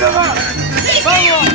nomás. ¡Vamos!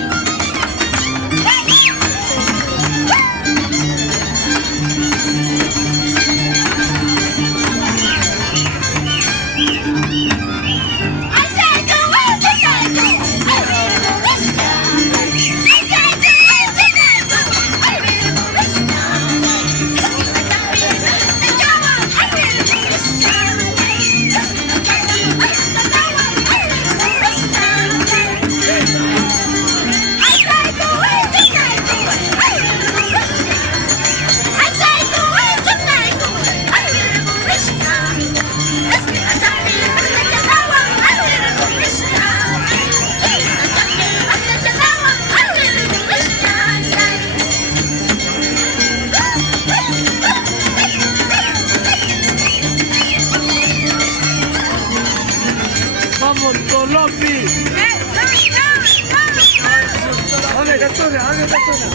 ¡Vamos, Colopi! ¡Dale, Gastona! ¡Dale, Gastona!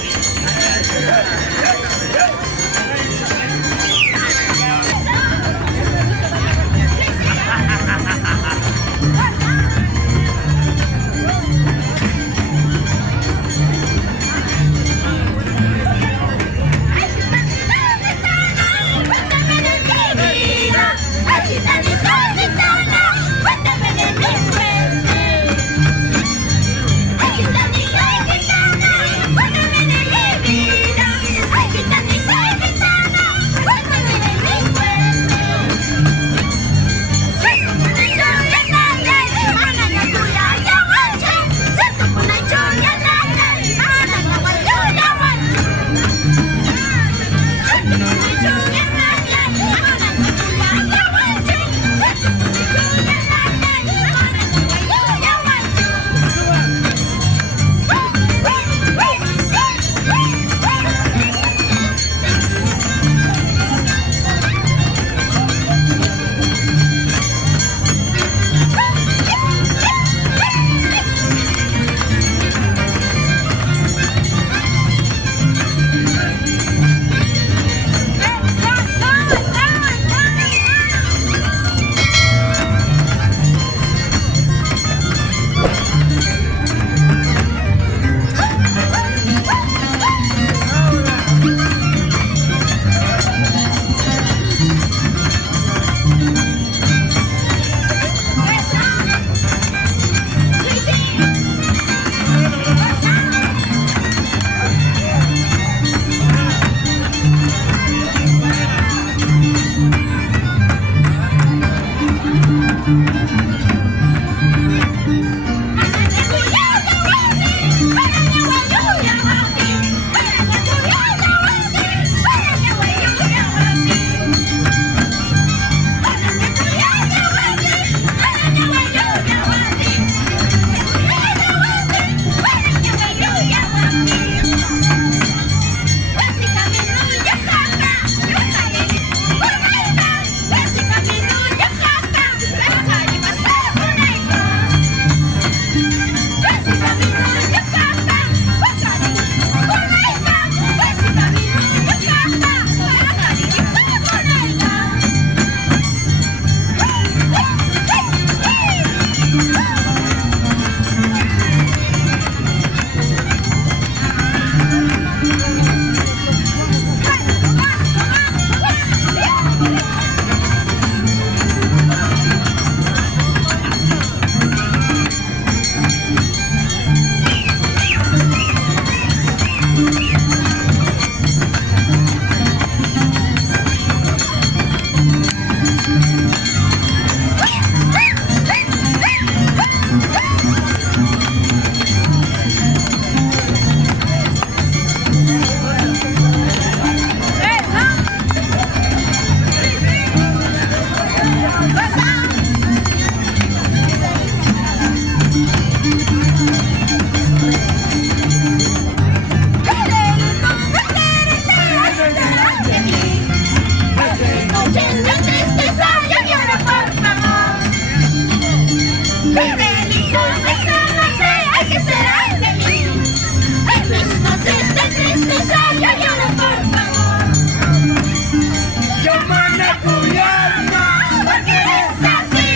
Porque eres así,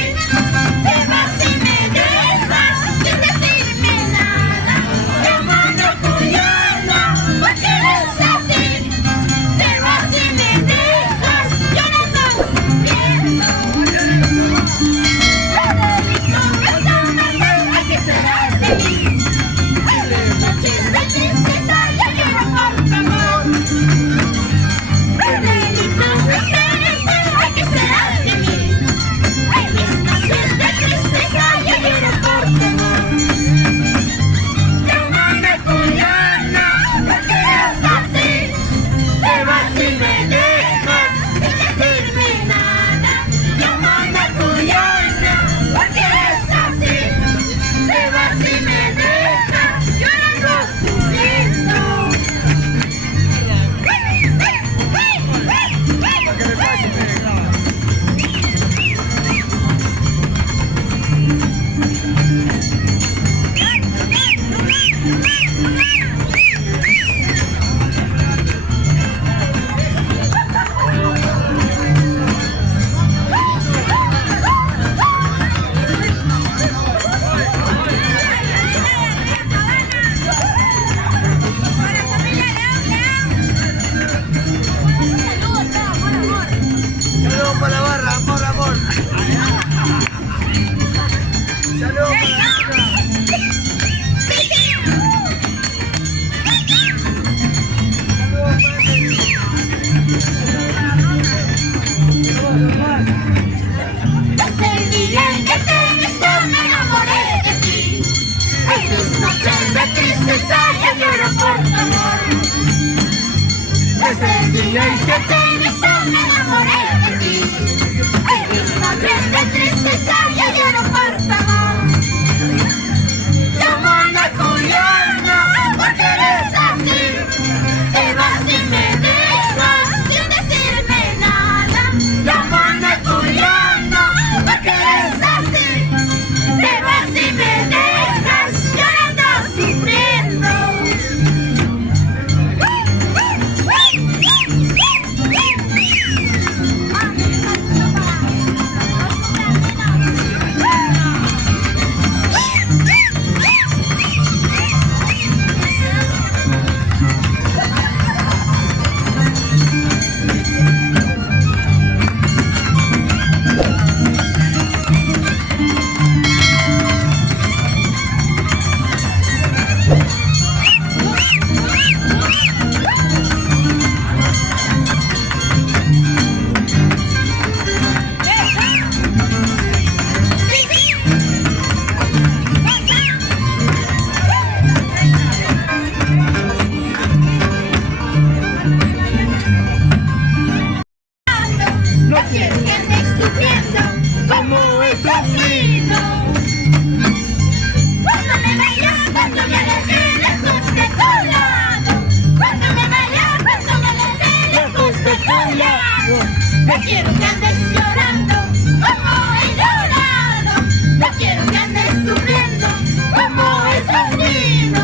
te vas y me dejas sin decirme que te he visto me enamoré de ti. En mis noches de tristeza yo lloro por tu amor. Llaman a Juliana porque eres así. Te vas y me dejas sin decirme nada. Llaman a Juliana porque eres así. Te vas y me dejas llorando, sufriendo. No quiero que andes sufriendo como he sufrido. Cuando me vaya, cuando me aleje lejos de tu lado. Cuando me vaya, cuando me aleje lejos de tu lado. No quiero que andes llorando como he llorado. No quiero que andes sufriendo como he sufrido.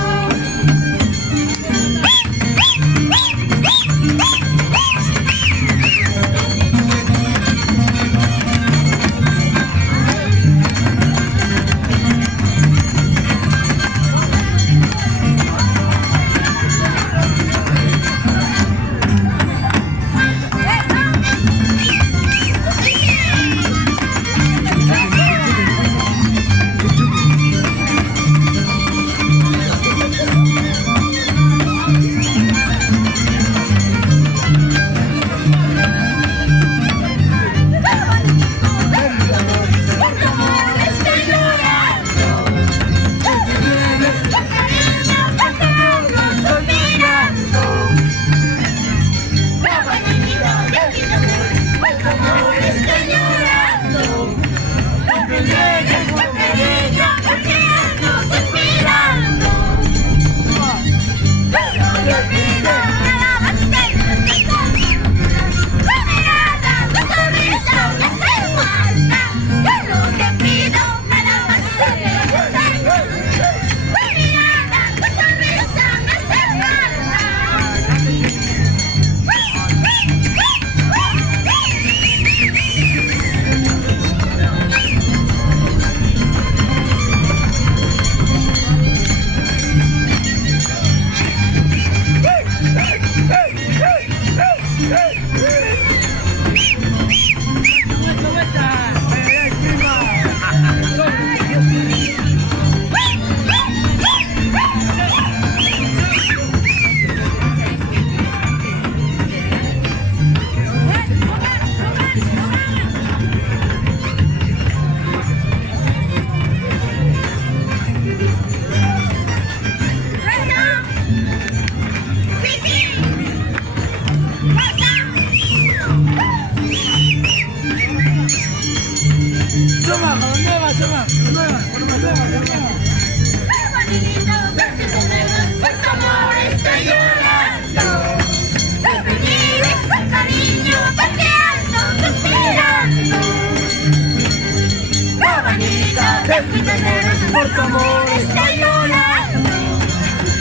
Por tu amor estoy llorando.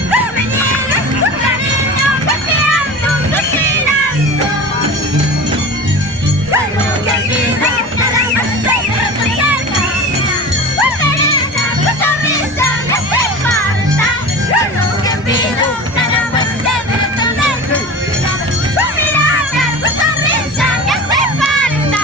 No me niegues tu cariño porque ando suspirando. Solo que olvido nada más de tu cerca. Tu carita, tu sonrisa me hace falta. Solo que pido nada más de tu cerca. Tu mirada, tu sonrisa me hace falta.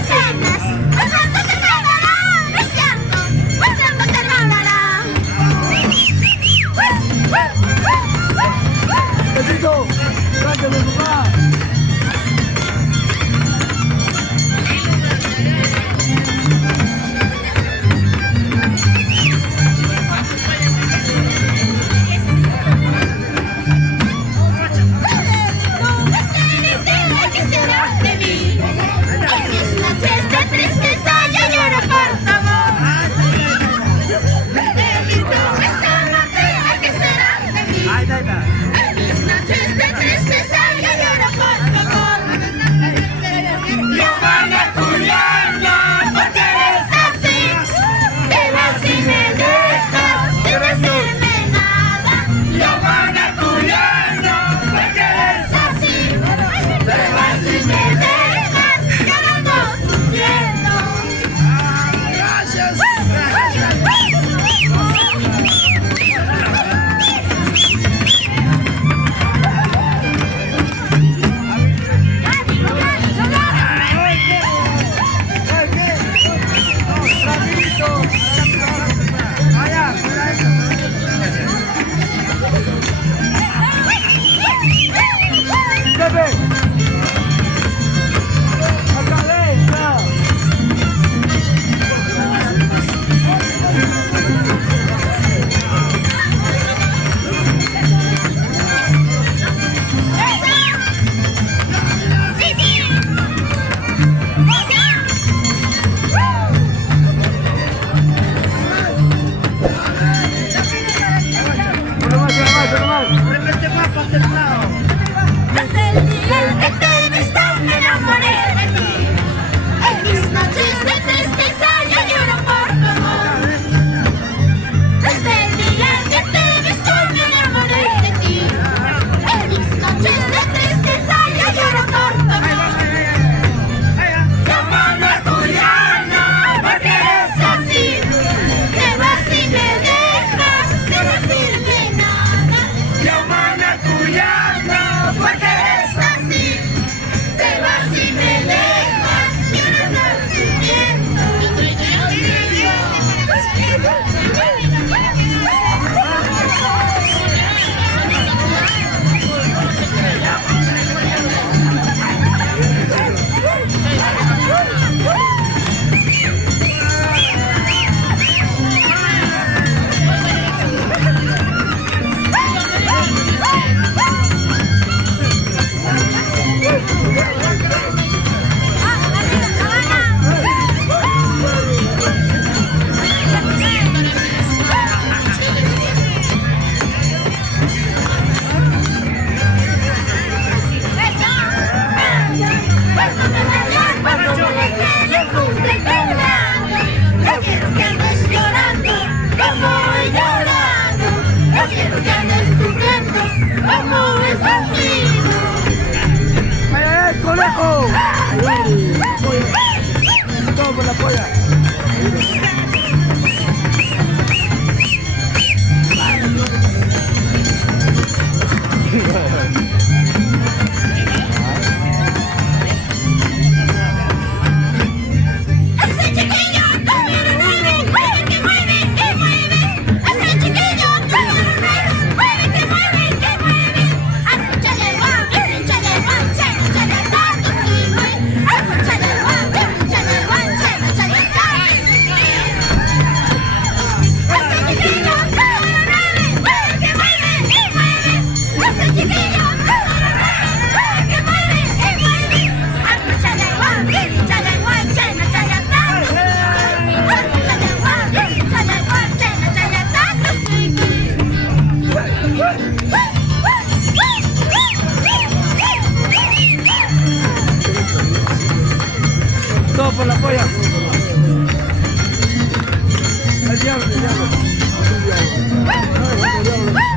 penas, el llanto te robará, el llanto te robará. Besito, gracias mi papá. ¿Qué será de mí? En mis noches de tristeza yo lloro por tu amor. Bebito, esta noche, ¿qué será de mí? En mis noches de tristeza yo lloro por tu amor. Giovanna Juliana, ¿por qué eres así? Te vas y me dejas sin decirme nada. Giovanna Juliana, ¿por qué eres así? Te vas y me dejas llorando, sufriendo. Gracias. Desde el día que te he visto me enamoré de ti. En mis noches de tristeza yo lloro por tu amor. Desde el día que te he visto me enamoré de ti. En mis noches de tristeza yo lloro por tu amor. Giovanna Juliana, ¿por qué eres así? Te vas y me dejas sin decirme nada. Giovanna Juliana, ¿por qué eres así? Te vas y me dejas llorando, sufriendo. No quiero que andes llorando como voy llorando. No quiero que andes sufriendo como he sufrido. ¡Conejo! Todo por la polla. Ese chiquillo número 9, mueve que mueve, que mueve. Ese chiquillo número 9, mueve que mueve, que mueve. Escúchale el guau, escúchale el guau, chelo, chale el gato, sí, güey. Escúchale el guau, escúchale el guau, chelo, chale el gato. Ese chiquillo número 9, mueve que mueve, que mueve. Ese chiquillo número 9, mueve que mueve, que mueve. Escúchale el guau, escúchale el guau, chelo, chale el gato. Escúchale el guau, escúchale el guau, chelo, chale el gato, sí, Todo por la polla. El diablo, el diablo. El diablo.